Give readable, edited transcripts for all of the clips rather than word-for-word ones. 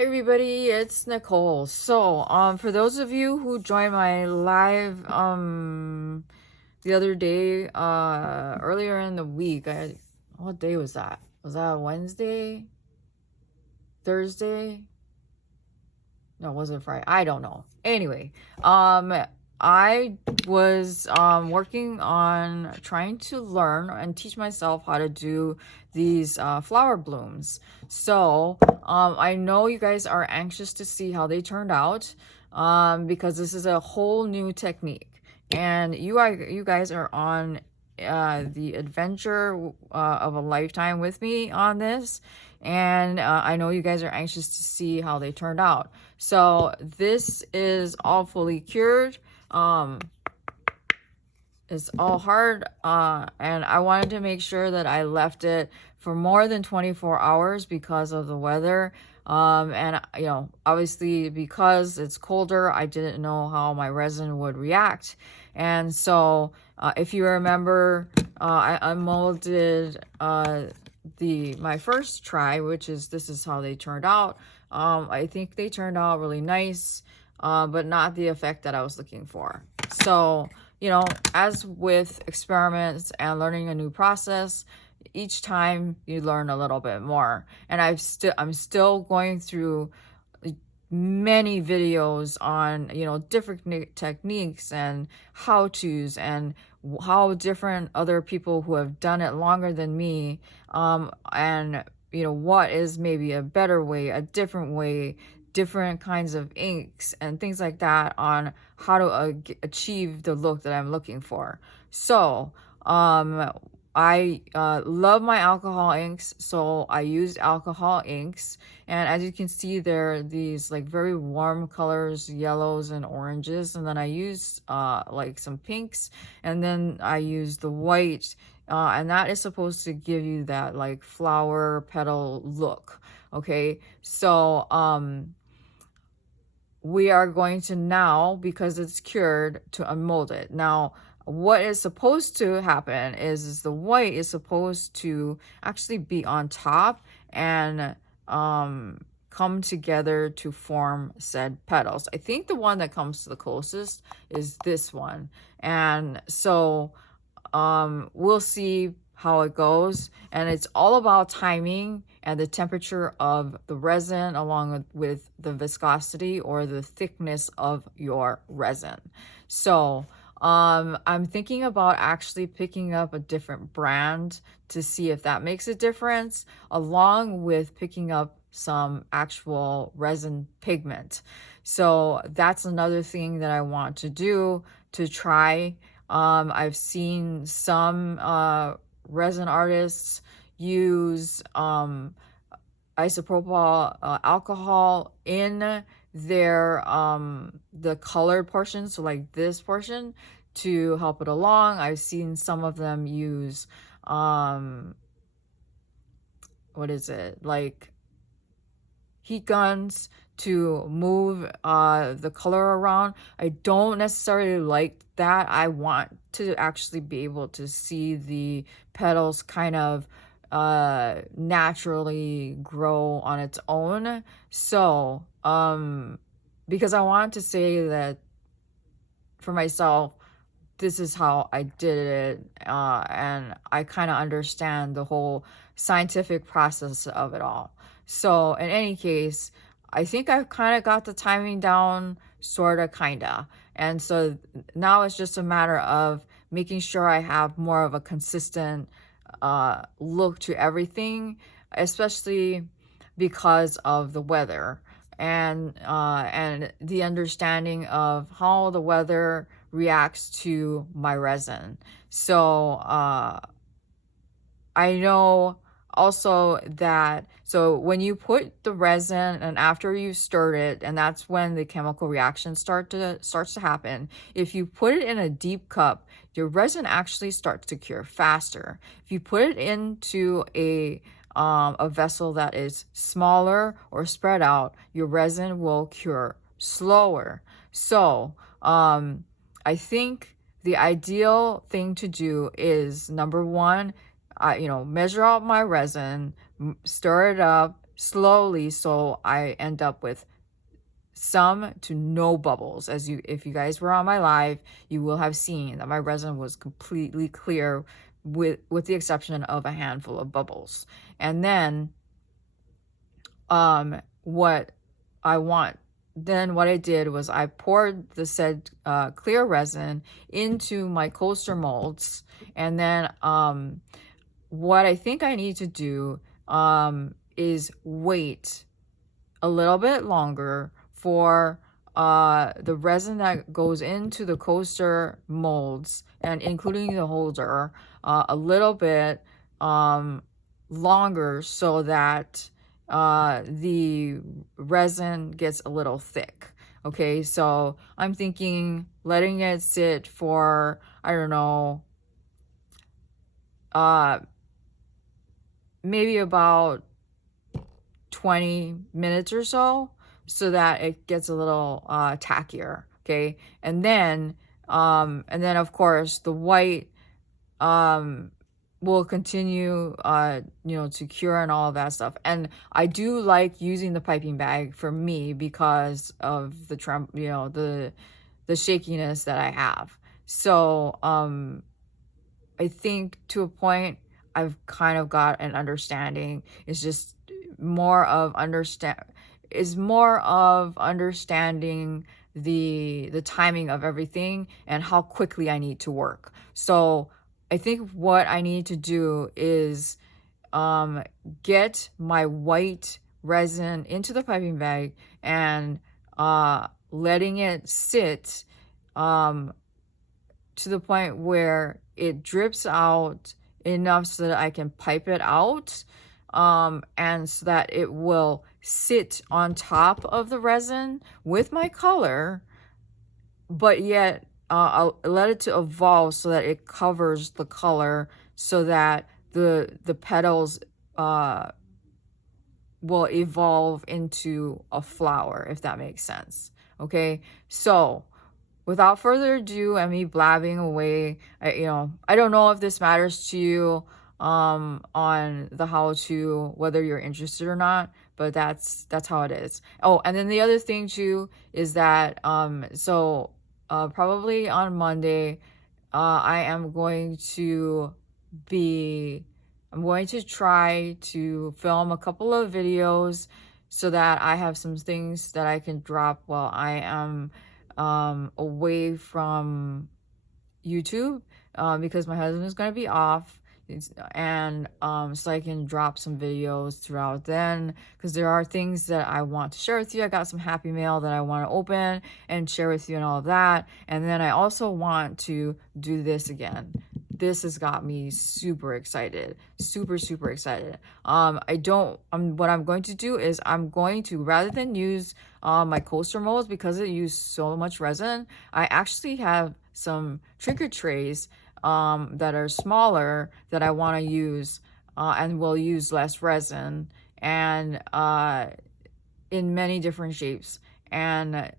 Hey everybody, it's Nicole. So, for those of you who joined my live the other day, earlier in the week, what day was that? Was that Wednesday? Thursday? No, was it Friday? I don't know. Anyway, I was working on trying to learn and teach myself how to do these flower blooms. So I know you guys are anxious to see how they turned out because this is a whole new technique, and you guys are on the adventure of a lifetime with me on this, and I know you guys are anxious to see how they turned out. So this is all fully cured. It's all hard, and I wanted to make sure that I left it for more than 24 hours because of the weather. And obviously because it's colder, I didn't know how my resin would react. And so if you remember, I unmolded my first try, which is this is how they turned out. I think they turned out really nice, but not the effect that I was looking for. So, as with experiments and learning a new process, each time you learn a little bit more. And I'm still going through many videos on different techniques and how to's and how different other people who have done it longer than me and what is maybe a better way, a different way, different kinds of inks and things like that on how to achieve the look that I'm looking for. So I love my alcohol inks, so I used alcohol inks, and as you can see there are these like very warm colors, yellows and oranges, and then I used like some pinks, and then I used the white, and that is supposed to give you that like flower petal look. Okay, so we are going to now, because it's cured, to unmold it. Now what is supposed to happen is the white is supposed to actually be on top and come together to form said petals. I think the one that comes to the closest is this one, and so we'll see how it goes. And it's all about timing and the temperature of the resin along with the viscosity or the thickness of your resin. So I'm thinking about actually picking up a different brand to see if that makes a difference, along with picking up some actual resin pigment. So that's another thing that I want to do to try. I've seen some resin artists use isopropyl alcohol in their the colored portion, so like this portion, to help it along. I've seen some of them use what is it, like heat guns to move the color around. I don't necessarily like that. I want to actually be able to see the petals kind of naturally grow on its own. So because I want to say that for myself, this is how I did it, and I kind of understand the whole scientific process of it all. So in any case, I think I've kind of got the timing down, sort of, kind of. And so now it's just a matter of making sure I have more of a consistent look to everything, especially because of the weather and the understanding of how the weather reacts to my resin. So I know also that, so when you put the resin and after you stir it, and that's when the chemical reaction starts to happen, if you put it in a deep cup, your resin actually starts to cure faster. If you put it into a vessel that is smaller or spread out, your resin will cure slower. So I think the ideal thing to do is, number one, measure out my resin, stir it up, slowly, so I end up with some to no bubbles. If you guys were on my live, you will have seen that my resin was completely clear with the exception of a handful of bubbles. And then what I want then what I did was I poured the said clear resin into my coaster molds, and then what I think I need to do is wait a little bit longer for the resin that goes into the coaster molds and including the holder a little bit longer, so that the resin gets a little thick. Okay, so I'm thinking letting it sit for, I don't know, maybe about 20 minutes or so that it gets a little tackier. Okay, and then of course the white will continue to cure and all of that stuff. And I do like using the piping bag for me because of the the shakiness that I have. So I think to a point I've kind of got an understanding. It's just more of understanding the timing of everything and how quickly I need to work. So I think what I need to do is get my white resin into the piping bag and letting it sit to the point where it drips out enough so that I can pipe it out, and so that it will sit on top of the resin with my color, but yet I'll let it to evolve so that it covers the color, so that the petals will evolve into a flower, if that makes sense. Okay, so without further ado and me blabbing away, I don't know if this matters to you on the how to, whether you're interested or not, but that's how it is. Oh, and then the other thing too is that probably on Monday I am going to be I'm going to try to film a couple of videos so that I have some things that I can drop while I am away from YouTube, because my husband is going to be off. And so I can drop some videos throughout then, because there are things that I want to share with you. I got some happy mail that I want to open and share with you and all of that. And then I also want to do this again. This has got me super excited, super excited. What I'm going to do is I'm going to, rather than use my coaster molds because it used so much resin, I actually have some trinket trays that are smaller that I want to use and will use less resin, and in many different shapes, and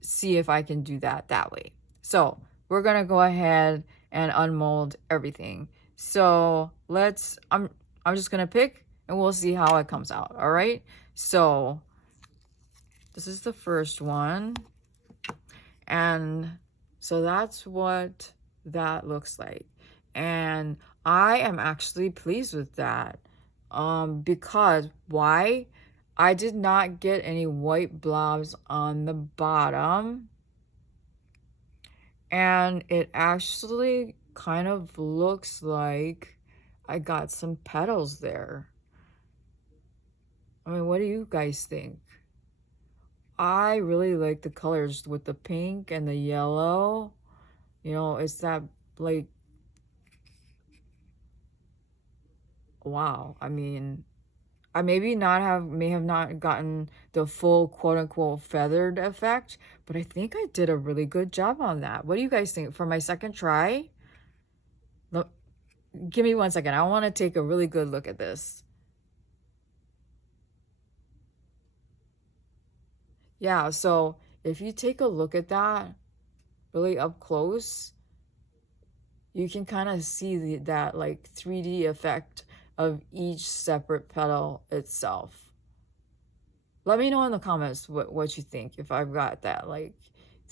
see if I can do that way. So we're gonna go ahead and unmold everything. So I'm just gonna pick and we'll see how it comes out. All right, so this is the first one, and so that's what that looks like. And I am actually pleased with that, because why? I did not get any white blobs on the bottom, and it actually kind of looks like I got some petals there. I mean, what do you guys think? I really like the colors with the pink and the yellow. It's that, like, wow. I mean, I may have not gotten the full quote unquote feathered effect, but I think I did a really good job on that. What do you guys think for my second try? Look, give me 1 second. I want to take a really good look at this. Yeah, so if you take a look at that really up close, you can kind of see that like 3D effect of each separate petal itself. let me know in the comments what you think, if I've got that like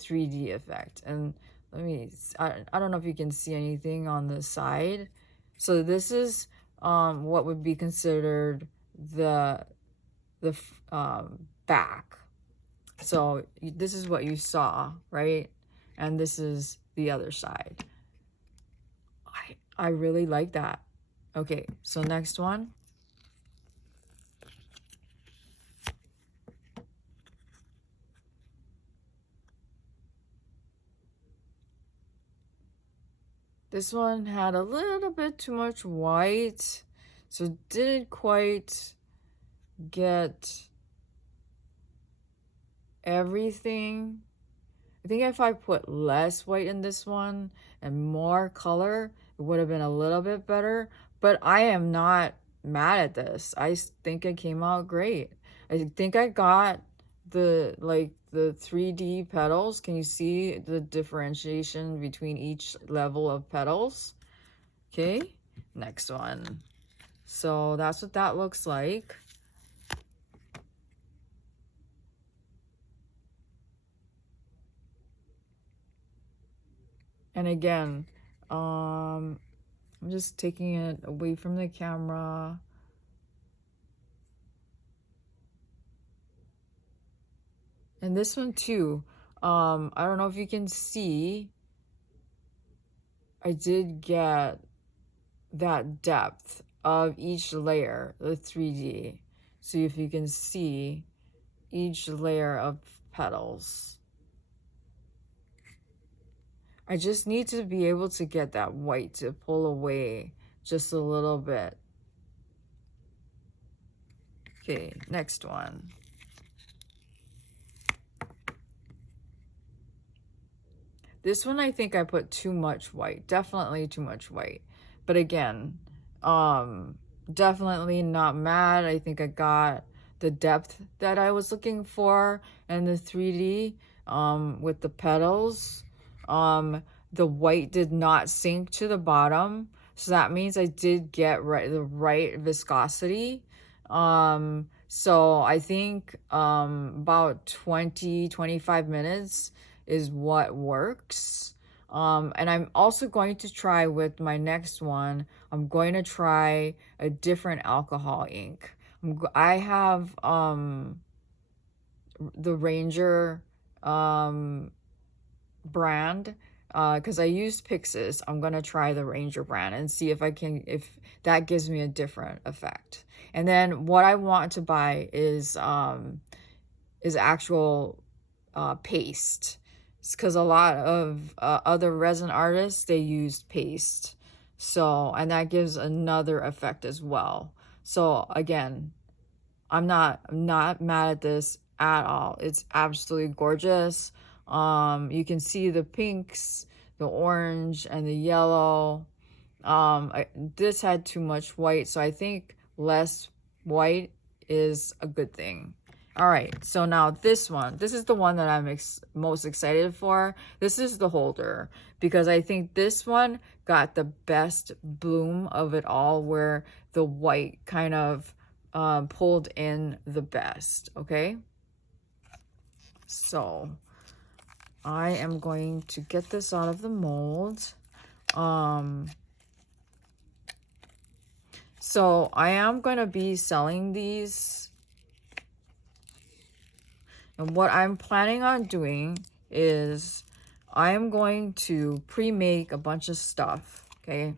3D effect. And let me, I don't know if you can see anything on the side. So this is what would be considered the back. So this is what you saw, right? And this is the other side. I really like that. Okay, so next one. This one had a little bit too much white, so didn't quite get everything. I think if I put less white in this one and more color, it would have been a little bit better. But I am not mad at this. I think it came out great. I think I got the 3D petals. Can you see the differentiation between each level of petals? Okay, next one. So that's what that looks like. And again, I'm just taking it away from the camera. And this one too, I don't know if you can see, I did get that depth of each layer, the 3D. So if you can see each layer of petals. I just need to be able to get that white to pull away just a little bit. Okay, next one. This one, I think I put too much white, definitely too much white. But again, definitely not mad. I think I got the depth that I was looking for and the 3D with the petals. The white did not sink to the bottom. So that means I did get the right viscosity. So I think about 20-25 minutes is what works. And I'm also going to try with my next one, I'm going to try a different alcohol ink. I have the Ranger brand, because I used Pixis. I'm gonna try the Ranger brand and see if that gives me a different effect. And then what I want to buy is actual paste, because a lot of other resin artists, they use paste. So, and that gives another effect as well. So again, I'm not mad at this at all. It's absolutely gorgeous. You can see the pinks, the orange, and the yellow. This had too much white, so I think less white is a good thing. All right, so now this is the one that I'm most excited for. This is the holder, because I think this one got the best bloom of it all, where the white kind of pulled in the best. Okay, so I am going to get this out of the mold. So I am going to be selling these. And what I'm planning on doing is I'm going to pre-make a bunch of stuff, okay? I'm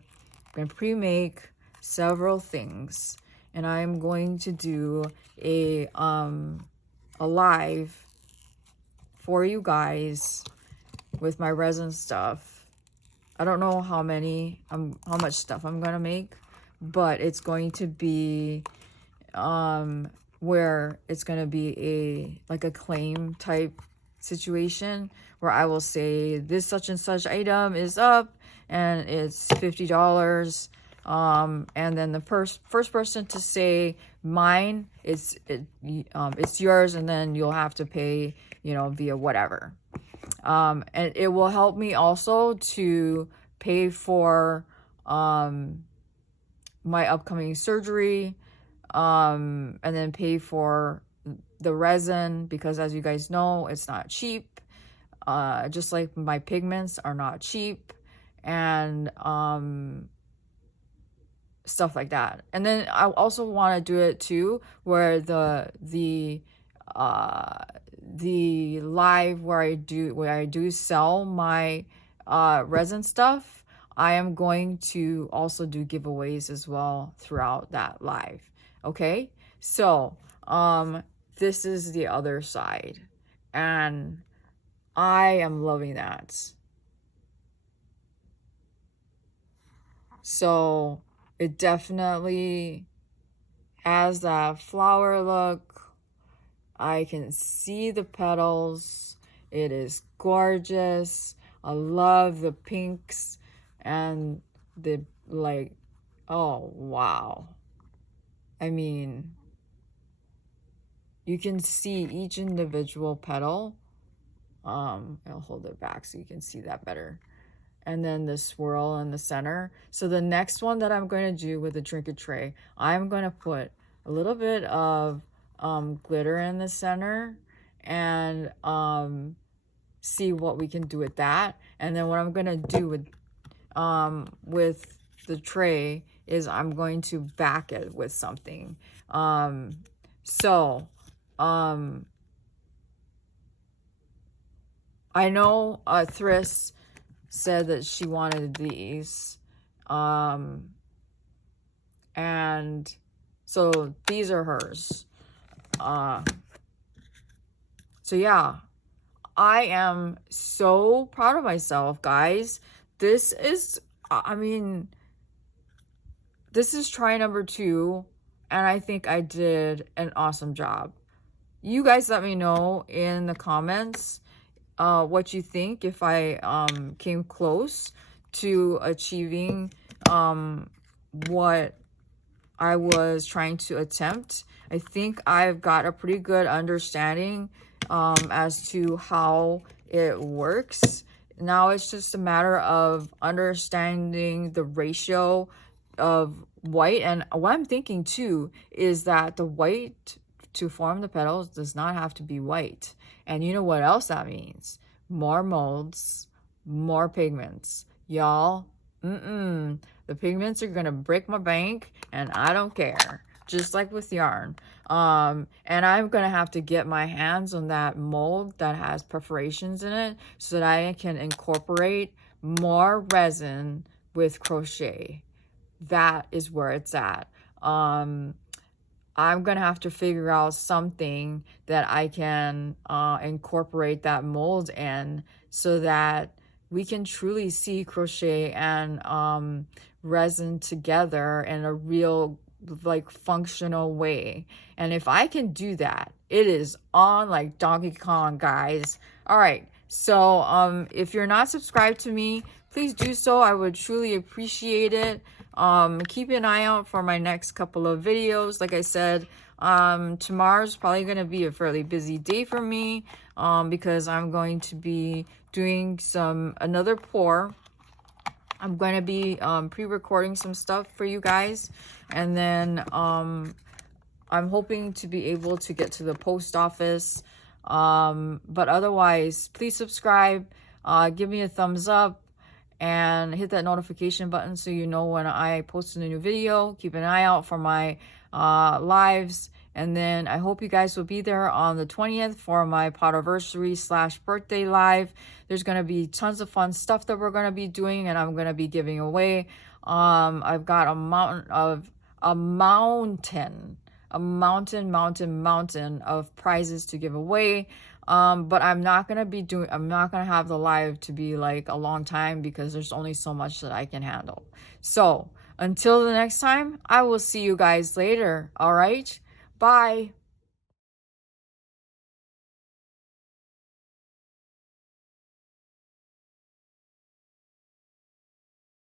going to pre-make several things, and I'm going to do a live for you guys with my resin stuff. I don't know how much stuff I'm going to make, but it's going to be where it's going to be a claim type situation, where I will say this such and such item is up and it's $50, and then the first person to say mine, it's yours, and then you'll have to pay, via whatever. And it will help me also to pay for my upcoming surgery, and then pay for the resin, because as you guys know, it's not cheap. Just like my pigments are not cheap, and stuff like that. And then I also want to do it too, where the live where I do sell my resin stuff, I am going to also do giveaways as well throughout that live. Okay, so this is the other side, and I am loving that. So it definitely has that flower look. I can see the petals. It is gorgeous. I love the pinks and the like, oh wow. I mean, you can see each individual petal. I'll hold it back so you can see that better. And then the swirl in the center. So the next one that I'm going to do with the trinket tray, I'm going to put a little bit of glitter in the center, and see what we can do with that. And then what I'm going to do with the tray is I'm going to back it with something. So I know Thris said that she wanted these, and so these are hers. So yeah, I am so proud of myself, guys. This is, I mean, this is try number 2, and I think I did an awesome job. You guys let me know in the comments what you think, if I came close to achieving what I was trying to attempt. I think I've got a pretty good understanding as to how it works. Now it's just a matter of understanding the ratio of white. And what I'm thinking too is that the white to form the petals does not have to be white. And you know what else that means? More molds, more pigments. Y'all, the pigments are gonna break my bank, and I don't care. Just like with yarn. And I'm gonna have to get my hands on that mold that has perforations in it so that I can incorporate more resin with crochet. That is where it's at. I'm gonna have to figure out something that I can incorporate that mold in, so that we can truly see crochet and resin together in a real, like, functional way. And if I can do that, it is on like Donkey Kong, guys. All right, so if you're not subscribed to me, please do so. I would truly appreciate it. Keep an eye out for my next couple of videos. Like I said, tomorrow's probably going to be a fairly busy day for me, because I'm going to be doing another pour. I'm going to be pre-recording some stuff for you guys, and then I'm hoping to be able to get to the post office. But otherwise, please subscribe, give me a thumbs up, and hit that notification button so you know when I post a new video. Keep an eye out for my lives, and then I hope you guys will be there on the 20th for my Podiversary/birthday live. There's going to be tons of fun stuff that we're going to be doing, and I'm going to be giving away. I've got a mountain of prizes to give away. But I'm not gonna have the live to be like a long time, because there's only so much that I can handle. So until the next time, I will see you guys later. All right, bye.